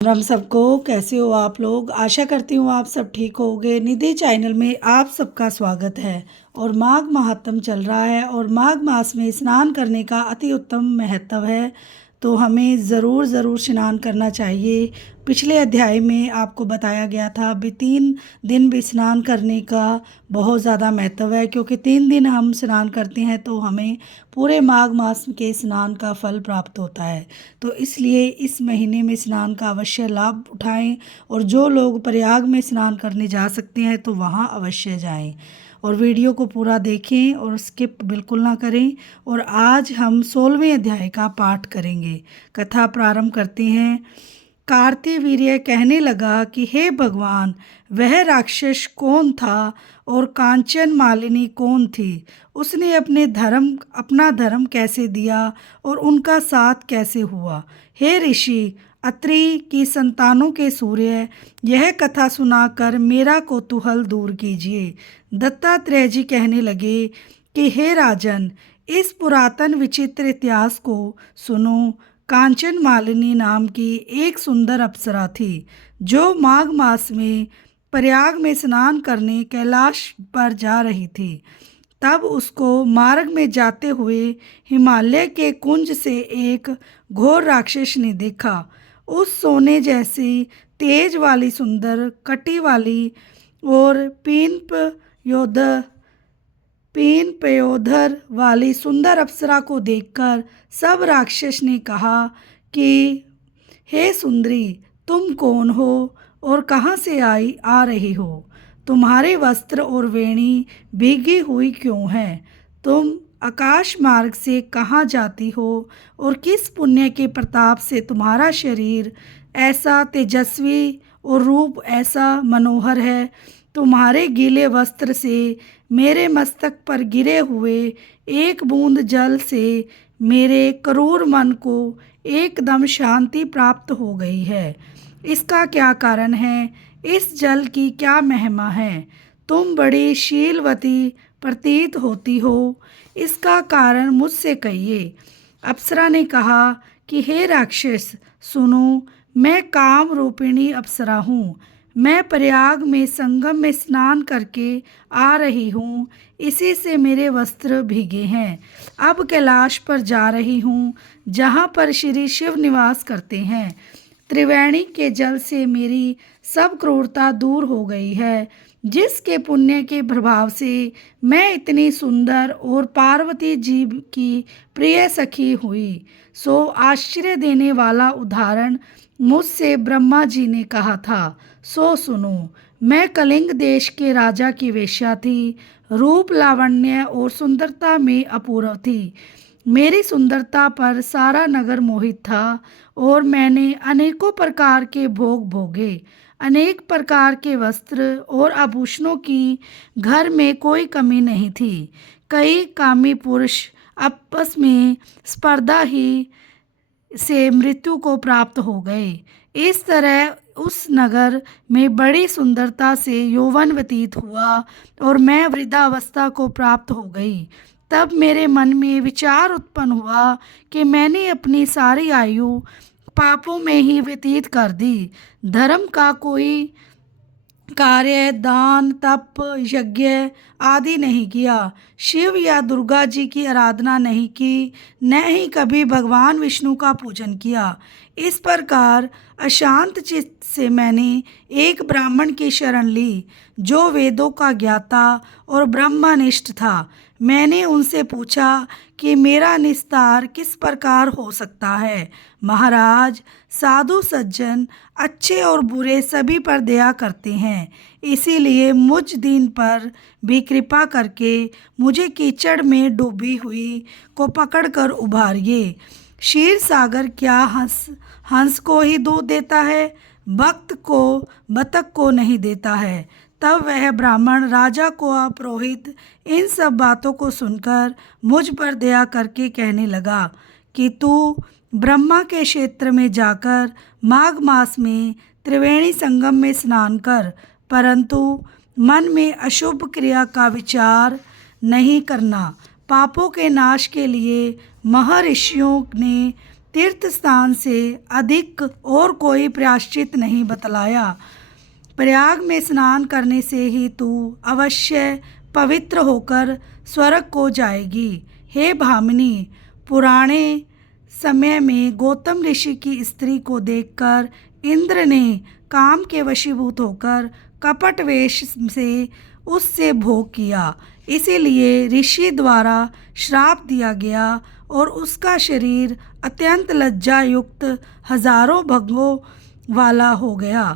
राम सबको, कैसे हो आप लोग। आशा करती हूँ आप सब ठीक होंगे। निधि चैनल में आप सबका स्वागत है। और माघ महात्म चल रहा है और माघ मास में स्नान करने का अति उत्तम महत्व है, तो हमें ज़रूर स्नान करना चाहिए। पिछले अध्याय में आपको बताया गया था भी 3 दिन भी स्नान करने का बहुत ज़्यादा महत्व है, क्योंकि 3 दिन हम स्नान करते हैं तो हमें पूरे माघ मास के स्नान का फल प्राप्त होता है। तो इसलिए इस महीने में स्नान का अवश्य लाभ उठाएं, और जो लोग प्रयाग में स्नान करने जा सकते हैं तो वहाँ अवश्य जाएं। और वीडियो को पूरा देखें और स्किप बिल्कुल ना करें। और आज हम 16वें अध्याय का पाठ करेंगे। कथा प्रारंभ करते हैं। कार्तिवीर्य कहने लगा कि हे भगवान, वह राक्षस कौन था और कांचन मालिनी कौन थी? उसने अपना धर्म कैसे दिया और उनका साथ कैसे हुआ? हे ऋषि अत्रि की संतानों के सूर्य, यह कथा सुनाकर मेरा कौतूहल दूर कीजिए। दत्तात्रेय जी कहने लगे कि हे राजन, इस पुरातन विचित्र इतिहास को सुनो। कांचन मालिनी नाम की एक सुंदर अप्सरा थी, जो माघ मास में प्रयाग में स्नान करने कैलाश पर जा रही थी। तब उसको मार्ग में जाते हुए हिमालय के कुंज से एक घोर राक्षस ने देखा। उस सोने जैसी तेज वाली सुंदर कटी वाली और पीन पयोधर वाली सुंदर अप्सरा को देखकर सब राक्षस ने कहा कि हे सुंदरी, तुम कौन हो और कहाँ से आ रही हो? तुम्हारे वस्त्र और वेणी भीगी हुई क्यों है? तुम आकाश मार्ग से कहाँ जाती हो और किस पुण्य के प्रताप से तुम्हारा शरीर ऐसा तेजस्वी और रूप ऐसा मनोहर है? तुम्हारे गीले वस्त्र से मेरे मस्तक पर गिरे हुए एक बूंद जल से मेरे क्रूर मन को एकदम शांति प्राप्त हो गई है। इसका क्या कारण है? इस जल की क्या महिमा है? तुम बड़ी शीलवती प्रतीत होती हो, इसका कारण मुझसे कहिए। अप्सरा ने कहा कि हे राक्षस, सुनो, मैं काम रूपिणी अप्सरा हूँ। मैं प्रयाग में संगम में स्नान करके आ रही हूँ, इसी से मेरे वस्त्र भीगे हैं। अब कैलाश पर जा रही हूँ, जहाँ पर श्री शिव निवास करते हैं। त्रिवेणी के जल से मेरी सब क्रूरता दूर हो गई है, जिसके पुण्य के प्रभाव से मैं इतनी सुंदर और पार्वती जी की प्रिय सखी हुई। सो आश्चर्य देने वाला उदाहरण मुझसे ब्रह्मा जी ने कहा था। सो सुनो, मैं कलिंग देश के राजा की वेश्या थी। रूप लावण्य और सुंदरता में अपूर्व थी। मेरी सुंदरता पर सारा नगर मोहित था और मैंने अनेकों प्रकार के भोग भोगे। अनेक प्रकार के वस्त्र और आभूषणों की घर में कोई कमी नहीं थी। कई कामी पुरुष आपस में स्पर्धा ही से मृत्यु को प्राप्त हो गए। इस तरह उस नगर में बड़ी सुंदरता से यौवन व्यतीत हुआ और मैं वृद्धावस्था को प्राप्त हो गई। तब मेरे मन में विचार उत्पन्न हुआ कि मैंने अपनी सारी आयु पापों में ही व्यतीत कर दी। धर्म का कोई कार्य, दान, तप, यज्ञ आदि नहीं किया। शिव या दुर्गा जी की आराधना नहीं की, न ही कभी भगवान विष्णु का पूजन किया। इस प्रकार अशांत चित्त से मैंने एक ब्राह्मण की शरण ली, जो वेदों का ज्ञाता और ब्रह्मनिष्ठ था। मैंने उनसे पूछा कि मेरा निस्तार किस प्रकार हो सकता है। महाराज, साधु सज्जन अच्छे और बुरे सभी पर दया करते हैं, इसीलिए मुझ दीन पर भी कृपा करके मुझे कीचड़ में डूबी हुई को पकड़कर उभारिए। क्षीर सागर क्या हंस को ही दूध देता है, भक्त को बतख को नहीं देता है। तब वह ब्राह्मण राजा को पुरोहित इन सब बातों को सुनकर मुझ पर दया करके कहने लगा कि तू ब्रह्मा के क्षेत्र में जाकर माघ मास में त्रिवेणी संगम में स्नान कर, परंतु मन में अशुभ क्रिया का विचार नहीं करना। पापों के नाश के लिए महर्षियों ने तीर्थ स्थान से अधिक और कोई प्रायश्चित नहीं बतलाया। प्रयाग में स्नान करने से ही तू अवश्य पवित्र होकर स्वर्ग को जाएगी। हे भामिनी, पुराने समय में गौतम ऋषि की स्त्री को देखकर इंद्र ने काम के वशीभूत होकर कपट वेश से उससे भोग किया। इसीलिए ऋषि द्वारा श्राप दिया गया और उसका शरीर अत्यंत लज्जा युक्त हजारों भंगों वाला हो गया।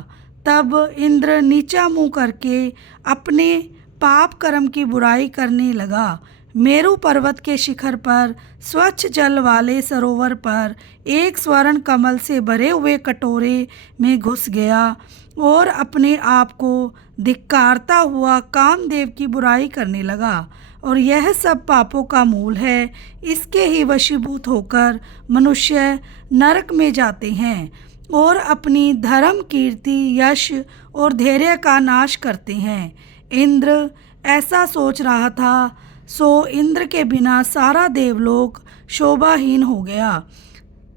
तब इंद्र नीचा मुंह करके अपने पाप कर्म की बुराई करने लगा। मेरु पर्वत के शिखर पर स्वच्छ जल वाले सरोवर पर एक स्वर्ण कमल से भरे हुए कटोरे में घुस गया और अपने आप को धिक्कारता हुआ कामदेव की बुराई करने लगा। और यह सब पापों का मूल है। इसके ही वशीभूत होकर मनुष्य नरक में जाते हैं और अपनी धर्म, कीर्ति, यश और धैर्य का नाश करते हैं। इंद्र ऐसा सोच रहा था, सो इंद्र के बिना सारा देवलोक शोभाहीन हो गया।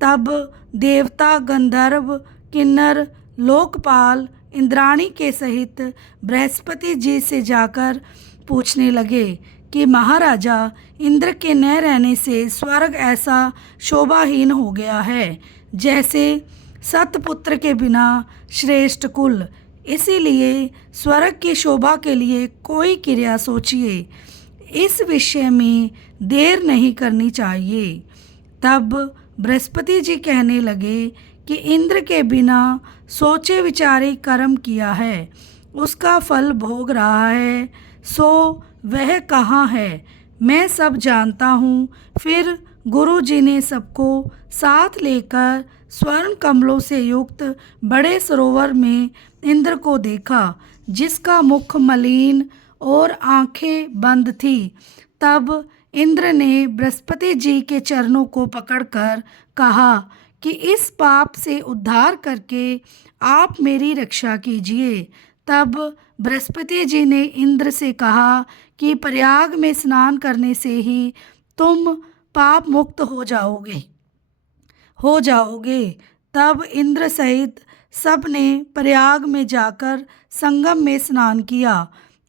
तब देवता, गंधर्व, किन्नर, लोकपाल इंद्राणी के सहित बृहस्पति जी से जाकर पूछने लगे कि महाराजा, इंद्र के न रहने से स्वर्ग ऐसा शोभाहीन हो गया है जैसे सतपुत्र के बिना श्रेष्ठ कुल। इसीलिए स्वर्ग की शोभा के लिए कोई क्रिया सोचिए। इस विषय में देर नहीं करनी चाहिए। तब बृहस्पति जी कहने लगे कि इंद्र के बिना सोचे विचारे कर्म किया है, उसका फल भोग रहा है, सो वह कहाँ है? मैं सब जानता हूँ। फिर गुरु जी ने सबको साथ लेकर स्वर्ण कमलों से युक्त बड़े सरोवर में इंद्र को देखा, जिसका मुख मलिन और आंखें बंद थी। तब इंद्र ने बृहस्पति जी के चरणों को पकड़कर कहा कि इस पाप से उद्धार करके आप मेरी रक्षा कीजिए। तब बृहस्पति जी ने इंद्र से कहा कि प्रयाग में स्नान करने से ही तुम पाप मुक्त हो जाओगे। तब इंद्र सहित सब ने प्रयाग में जाकर संगम में स्नान किया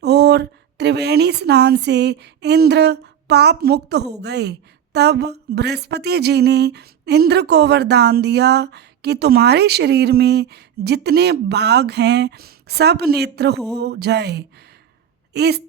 और त्रिवेणी स्नान से इंद्र पाप मुक्त हो गए। तब बृहस्पति जी ने इंद्र को वरदान दिया कि तुम्हारे शरीर में जितने भाग हैं सब नेत्र हो जाए।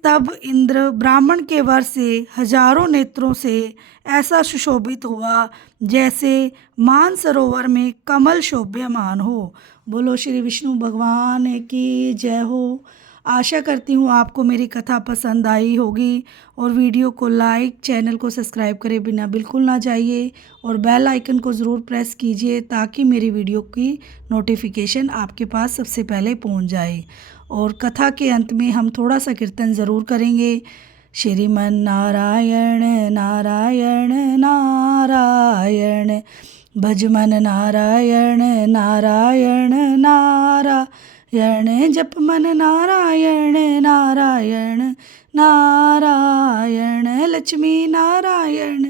तब इंद्र ब्राह्मण के वर से हजारों नेत्रों से ऐसा सुशोभित हुआ जैसे मानसरोवर में कमल शोभ्यमान हो। बोलो श्री विष्णु भगवान की जय हो। आशा करती हूँ आपको मेरी कथा पसंद आई होगी और वीडियो को लाइक, चैनल को सब्सक्राइब करे बिना बिल्कुल ना जाइए और बेल आइकन को ज़रूर प्रेस कीजिए ताकि मेरी वीडियो की नोटिफिकेशन आपके पास सबसे पहले पहुँच जाए। और कथा के अंत में हम थोड़ा सा कीर्तन ज़रूर करेंगे। श्रीमन नारायण नारायण नारायण, भजमन नारायण नारायण नारायण, जप मन नारायण नारायण नारायण, लक्ष्मी नारायण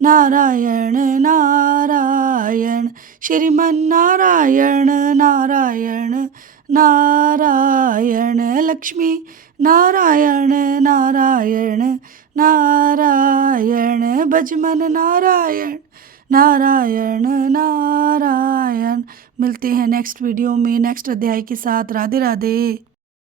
नारायण नारायण, श्रीमन नारायण नारायण नारायण, लक्ष्मी नारायण नारायण नारायण, भजमन नारायण नारायण नारायण। मिलते हैं नेक्स्ट वीडियो में नेक्स्ट अध्याय के साथ। राधे राधे।